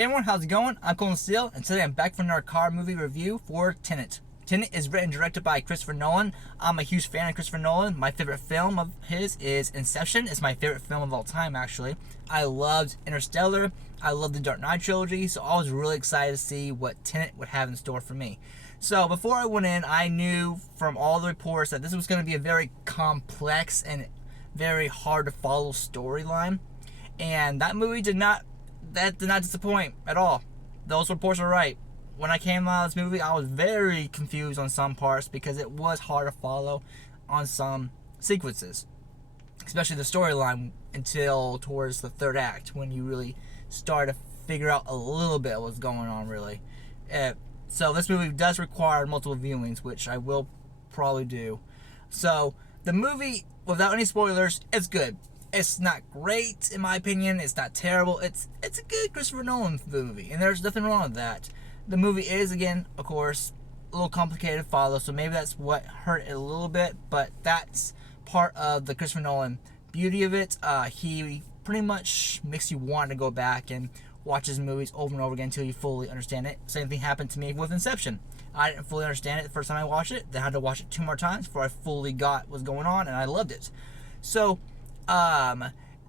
Hey everyone, how's it going? I'm Kolton Steele, and today I'm back for another car movie review for Tenet. Tenet is written and directed by Christopher Nolan. I'm a huge fan of Christopher Nolan. My favorite film of his is Inception. It's my favorite film of all time, actually. I loved Interstellar. I loved the Dark Knight trilogy, so I was really excited to see what Tenet would have in store for me. So before I went in, I knew from all the reports that this was going to be a very complex and very hard to follow storyline. And that movie did not disappoint at all. Those reports are right. When I came out of this movie, I was very confused on some parts because it was hard to follow on some sequences, especially the storyline until towards the third act when you really start to figure out a little bit what's going on, really. So this movie does require multiple viewings, which I will probably do. So the movie, without any spoilers, it's good. It's not great, in my opinion. It's not terrible. It's a good Christopher Nolan movie, and there's nothing wrong with that. The movie is, again, of course, a little complicated to follow, so maybe that's what hurt it a little bit, but that's part of the Christopher Nolan beauty of it. He pretty much makes you want to go back and watch his movies over and over again until you fully understand it. Same thing happened to me with Inception. I didn't fully understand it the first time I watched it. Then I had to watch it 2 more times before I fully got what's going on, and I loved it. So,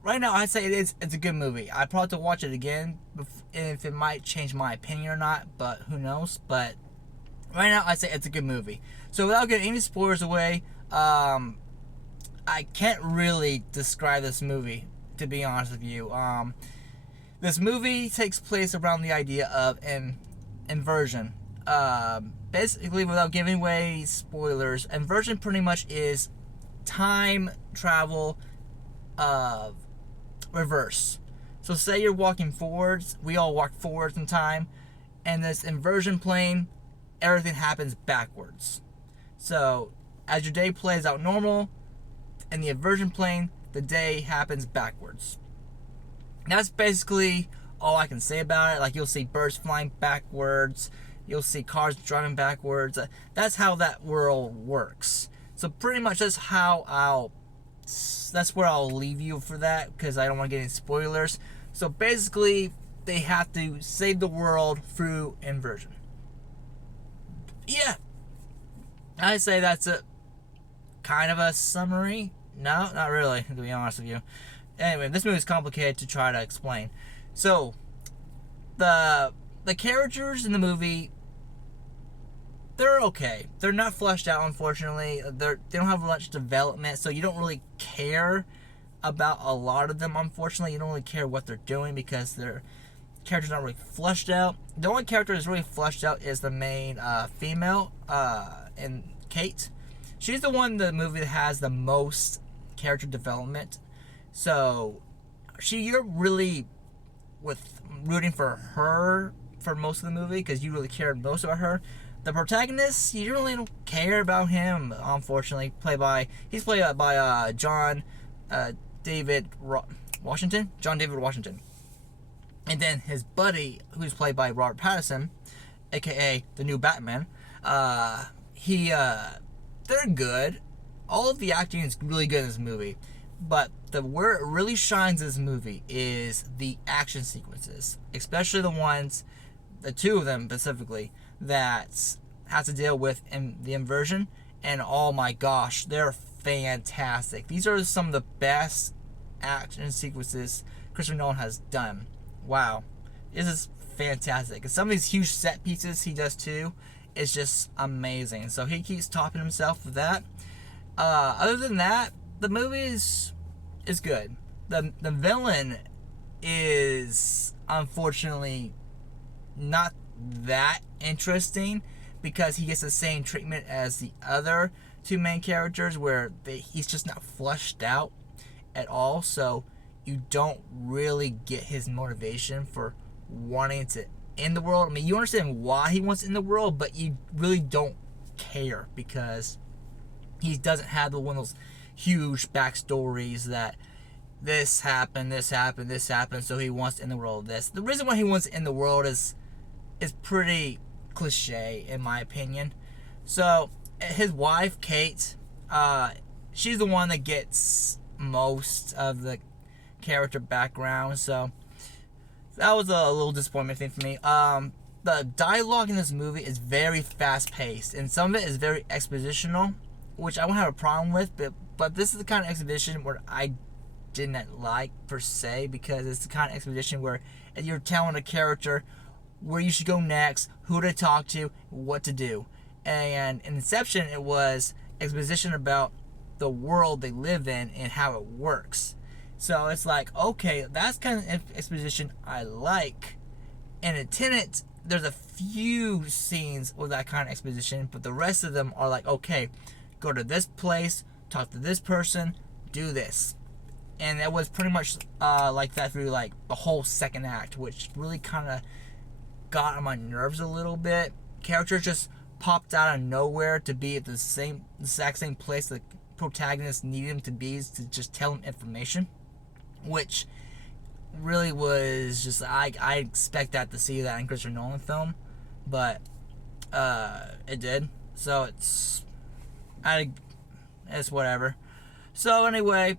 right now I'd say it's a good movie. I'd probably have to watch it again if it might change my opinion or not, but who knows. But right now I'd say it's a good movie. So without getting any spoilers away, I can't really describe this movie, to be honest with you. This movie takes place around the idea of an inversion. Basically, without giving away spoilers, inversion pretty much is time travel reverse. So say you're walking forwards, we all walk forwards in time, and this inversion plane, everything happens backwards. So as your day plays out normal, in the inversion plane, the day happens backwards. That's basically all I can say about it. Like, you'll see birds flying backwards, you'll see cars driving backwards. That's how that world works. So pretty much that's where I'll leave you for that, because I don't want to get any spoilers. So basically, they have to save the world through inversion. Yeah, I say that's a kind of a summary. No, not really, to be honest with you. Anyway, this movie is complicated to try to explain. So the characters in the movie, they're okay. They're not fleshed out, unfortunately. They don't have much development, so you don't really care about a lot of them, unfortunately. You don't really care what they're doing because their characters not really fleshed out. The only character that's really fleshed out is the main female, and Kate. She's the one in the movie that has the most character development. So you're really rooting for her for most of the movie because you really care most about her. The protagonist, you really don't care about him, unfortunately. He's played by John David Washington. And then his buddy, who's played by Robert Pattinson, aka the new Batman, they're good. All of the acting is really good in this movie. But where it really shines in this movie is the action sequences. Especially the 2 of them specifically, that has to deal with the inversion. And oh my gosh, they're fantastic. These are some of the best action sequences Christopher Nolan has done. Wow. This is fantastic. And some of these huge set pieces he does too is just amazing. So he keeps topping himself with that. Other than that, the movie is good. The villain is unfortunately not that interesting because he gets the same treatment as the other 2 main characters, where he's just not fleshed out at all. So you don't really get his motivation for wanting to end the world. I mean, you understand why he wants to end the world, but you really don't care because he doesn't have one of those huge backstories that this happened, so he wants to end the world of this. The reason why he wants to end the world is pretty cliche, in my opinion. So his wife, Kate, she's the one that gets most of the character background. So that was a little disappointment thing for me. The dialogue in this movie is very fast paced, and some of it is very expositional, which I won't have a problem with. But this is the kind of exposition where I didn't like per se, because it's the kind of exposition where you're telling a character where you should go next, who to talk to, what to do. And in Inception, it was exposition about the world they live in and how it works. So it's like, okay, that's kind of exposition I like. And in Tenet, there's a few scenes with that kind of exposition, but the rest of them are like, okay, go to this place, talk to this person, do this. And it was pretty much like that through like the whole second act, which really kind of got on my nerves a little bit. Characters just popped out of nowhere to be at the exact same place the protagonist needed him to be, to just tell him information, which really was just, I expect that to see that in Christopher Nolan film, but it did. So it's whatever. So anyway,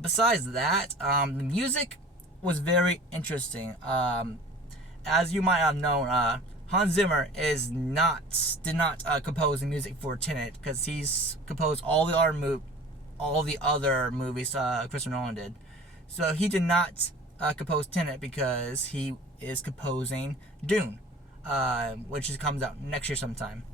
besides that, the music was very interesting. As you might have known, Hans Zimmer did not compose the music for Tenet, because he's composed all the other movies Christopher Nolan did. So he did not compose Tenet because he is composing Dune, which comes out next year sometime.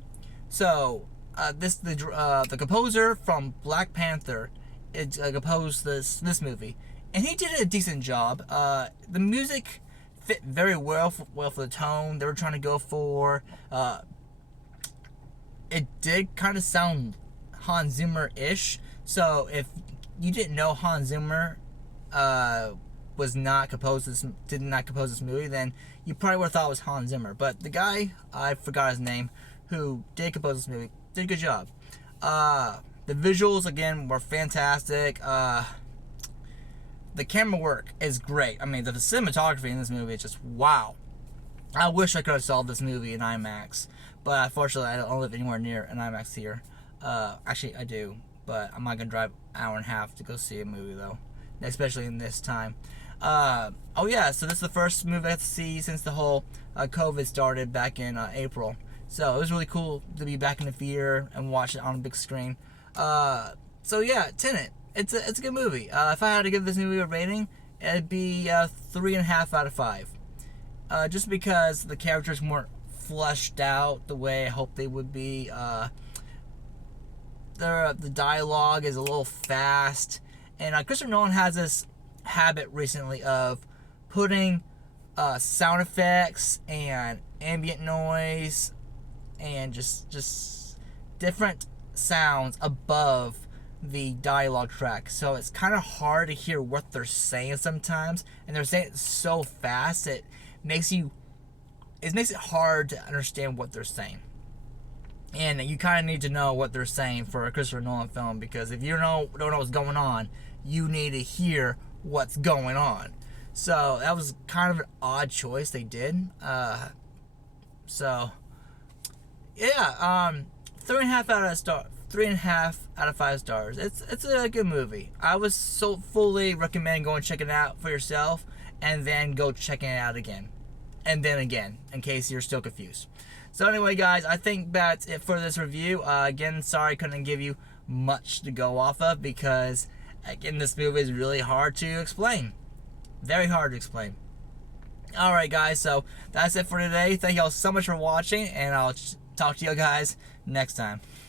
So the composer from Black Panther composed this movie, and he did a decent job. The music fit very well for the tone they were trying to go for. It did kind of sound Hans Zimmer-ish. So if you didn't know Hans Zimmer did not compose this movie, then you probably would have thought it was Hans Zimmer. But the guy, I forgot his name, who did compose this movie, did a good job. The visuals, again, were fantastic. The camera work is great. I mean, the cinematography in this movie is just wow. I wish I could have saw this movie in IMAX, but unfortunately I don't live anywhere near an IMAX here. Actually, I do, but I'm not going to drive an hour and a half to go see a movie, though, especially in this time. Oh yeah, so this is the first movie I have to see since the whole COVID started back in April. So it was really cool to be back in the theater and watch it on a big screen. So yeah, Tenet. It's a good movie. If I had to give this movie a rating, it'd be 3.5 out of 5. Just because the characters weren't fleshed out the way I hoped they would be. The dialogue is a little fast, and Christopher Nolan has this habit recently of putting sound effects and ambient noise and just different sounds above the dialogue track, so it's kind of hard to hear what they're saying sometimes, and they're saying it so fast it makes it hard to understand what they're saying. And you kind of need to know what they're saying for a Christopher Nolan film, because if you don't know what's going on, you need to hear what's going on. So that was kind of an odd choice they did. So yeah, 3.5 out of 5 stars. It's a good movie. I was so fully recommend going check it out for yourself, and then go checking it out again, and then again, in case you're still confused. So anyway, guys, I think that's it for this review. Again, sorry I couldn't give you much to go off of, because again, this movie is really hard to explain. Very hard to explain. Alright, guys, so that's it for today. Thank y'all so much for watching, and I'll talk to you guys next time.